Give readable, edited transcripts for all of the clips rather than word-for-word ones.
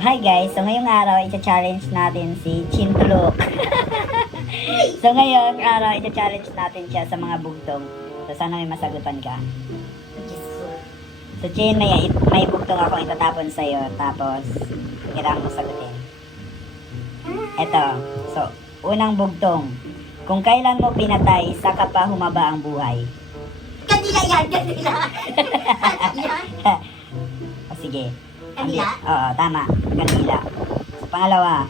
hi guys. So, ngayong araw, i-challenge natin si Chintulok. So, ngayong araw, i-challenge natin siya sa mga bugtong. So, sana may masagutan ka. So, Chin, may bugtong ako itatapon sa'yo. Tapos, kailangan mo sagutin. Eto. So, unang bugtong. Kung kailan mo pinatay, saka pa humaba ang buhay. Kanila yan, kanila. O, sige. Kanila? Oo, tama. Kanila. So, pangalawa.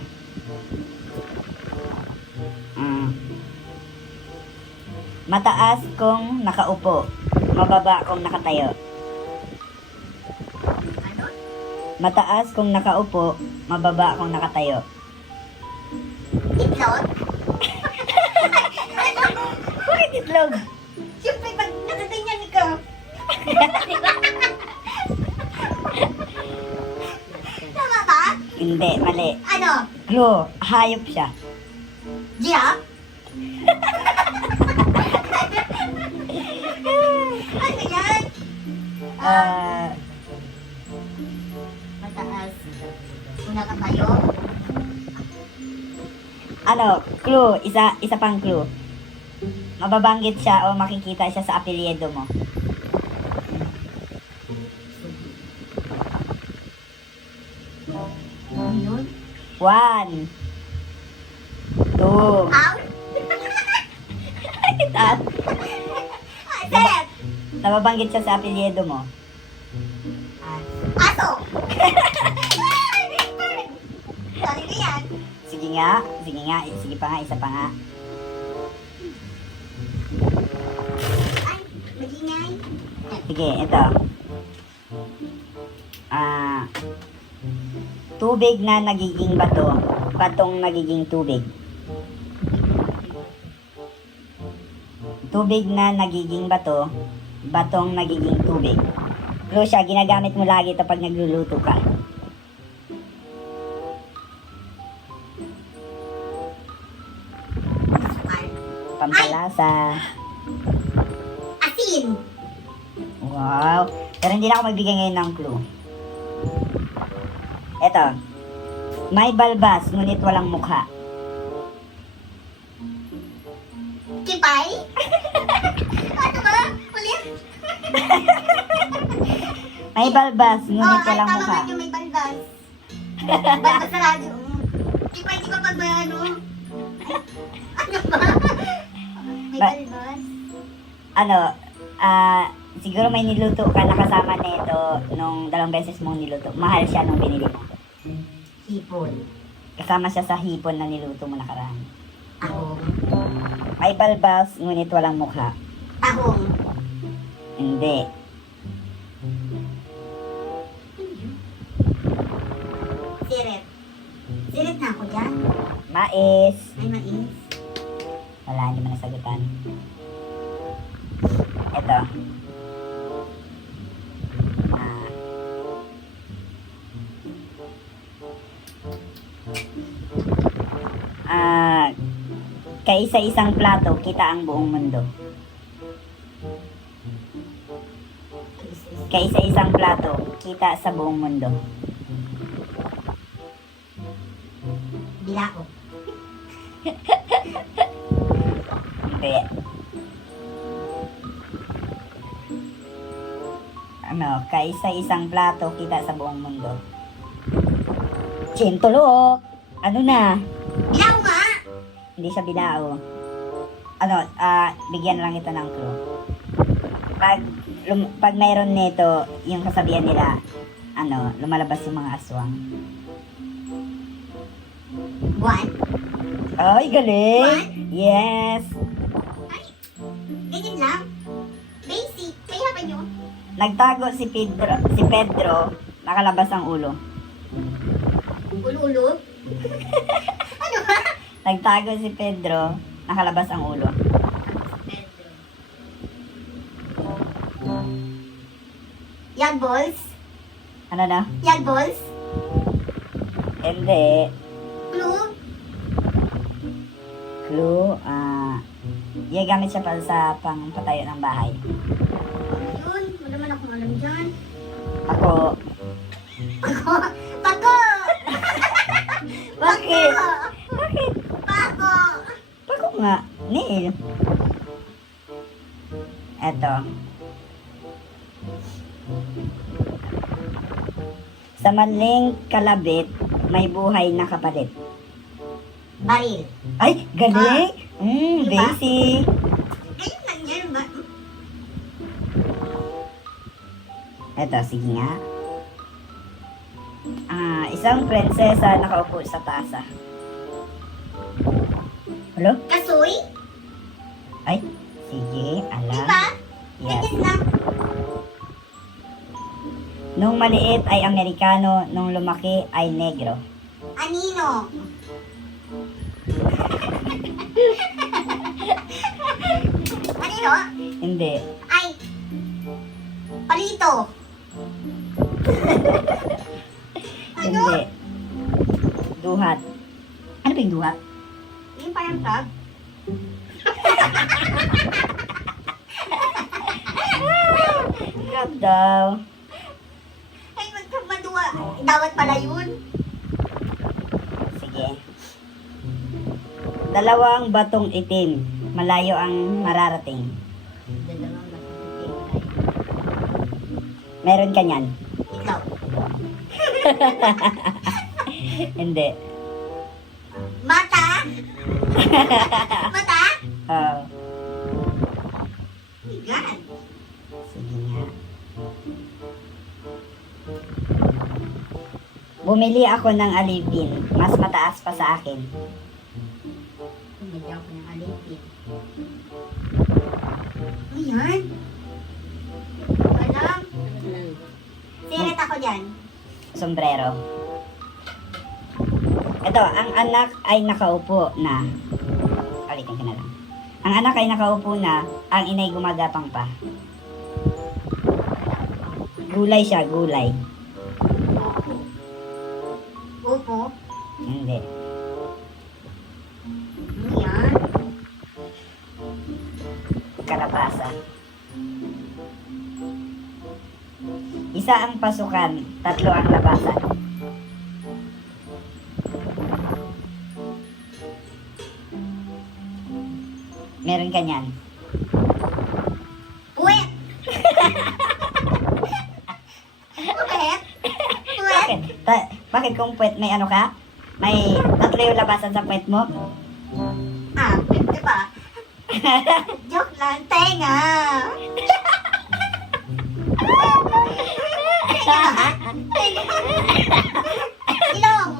Mataas kung nakaupo. Mababa kung nakatayo. Ano? Mataas kung nakaupo. Mababa kung nakatayo. Itlog? Bakit itlog? Siyempre, pag nakaganyan ka. Tama ba? Hindi, mali. Ano? Clue, hayop siya. Giraffe? Ano yan? Mataas. Una ka tayo. Clue, isa pang clue. Mababanggit siya o makikita siya sa apelyido mo. Ano yun? 1, 2, Ow? Tat. Set! Nababanggit siya sa apelyido mo. Aso! Sorry na yan. Sige nga, sige pa nga, isa pa nga. Ay, magingay. Sige, ito. Tubig na nagiging bato, batong nagiging tubig. Tubig na nagiging bato, batong nagiging tubig. Clue siya, ginagamit mo lagi ito pag nagluluto ka. Sukal. Pampalasa. Asin! Wow. Pero hindi na ako magbigay ngayon ng clue. Eto. May balbas, ngunit walang mukha. Kipay? Ano ba? Ulit? May balbas, ngunit Ay, walang tama mukha. nga yung may balbas. Balbas sa radyo. Kipay, di ba pag may ano? Ano ba? May balbas. Siguro may niluto ka na kasama nito nung 2 beses mong niluto. Mahal siya nung binili mo. Hipon. Kasama siya sa hipon na niluto mo nakaraan. Tahong. May balbas, ngunit walang mukha. Tahong. Hindi. Sirit. Sirit na ako dyan. Mais. Ay, mais. Wala, hindi mo nasagutan. Ito. Kaisa-isang plato, kita ang buong mundo. Kaisa-isang plato, kita sa buong mundo. Bilao. Hindi. Kaisa-isang plato, kita sa buong mundo. Chintulok! Ano na? Bilao nga! Hindi siya bilao. Bigyan lang ito ng clue. Pag mayroon nito, yung kasabihan nila, lumalabas yung mga aswang. Buwan. Ay, galing! What? Yes! Ay, ganyan lang. Basic. Kaya pa nyo. Nagtago si Pedro, nakalabas ang ulo. Ulo-ulo. Ano ba? Nagtago si Pedro, nakalabas ang ulo. Pedro. Yan balls. Ano na? Yan balls. Hindi. Clue. Clue, gamit siya para sa pangpatayo ng bahay. Ano yun? Wala man akong alam dyan. Ako, Pako! Pako! Sa maling kalabit, may buhay na kapalit. Baril. Ay, galing! Diba? Basic! Ganyan lang yan ba? Eto, sige nga. Isang prinsesa nakaupo sa tasa. Hello? Kasoy? Ay, sige, alam. Diba? Yes. Ganyan lang. Nung maliit ay Amerikano, nung lumaki ay negro. Anino? Anino? Hindi. Ay! Palito! Ano? Hindi. Duhat. Ano ba yung duhat? Yung parang crab? Crab daw. Ay, magkamadua. Dawat pala yun. Sige. Dalawang batong itim. Malayo ang mararating. Meron ka niyan? Ikaw. Hindi. Mata? Mata? Oh, My God. sige nga. Bumili ako ng alipin. Mas mataas pa sa akin. Bumili ako ng alipin. Ano yan? Alam? Sirit ako dyan. Sombrero. Ito, ang anak ay nakaupo na. Ulitin ko na lang. Ang anak ay nakaupo na, ang inay gumagapang pa. Gulay siya, gulay. Upo. Hindi. Ano yan? Kalabasa. Isa ang pasukan, tatlo ang labasan. Meron ka niyan. Puwet! Puwet? Puwet? Bakit? Bakit kung puwet may ano ka? May tatlo yung labasan sa puwet mo? Ah, puwet diba? Joke lang. Tenga! Ilong!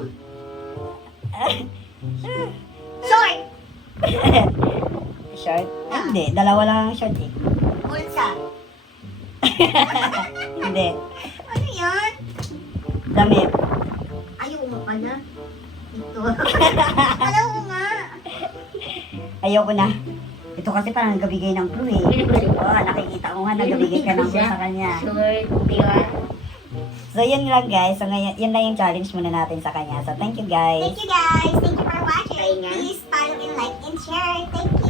Short! Short? Hindi, dalawa lang ang short eh. Bulsa! Hindi. Ano yan? Damit. Ayaw mo pala. Ito. Alam mo nga. Ayoko na. Ito kasi parang nagabigay ng clue eh. Oo, nakikita ko nga nagabigay ka ng clue sa kanya. Short, diba? So yun lang guys. So ngayon, yun lang yung challenge muna natin sa kanya. So thank you guys. Thank you guys. Thank you for watching. Please follow and like and share. Thank you.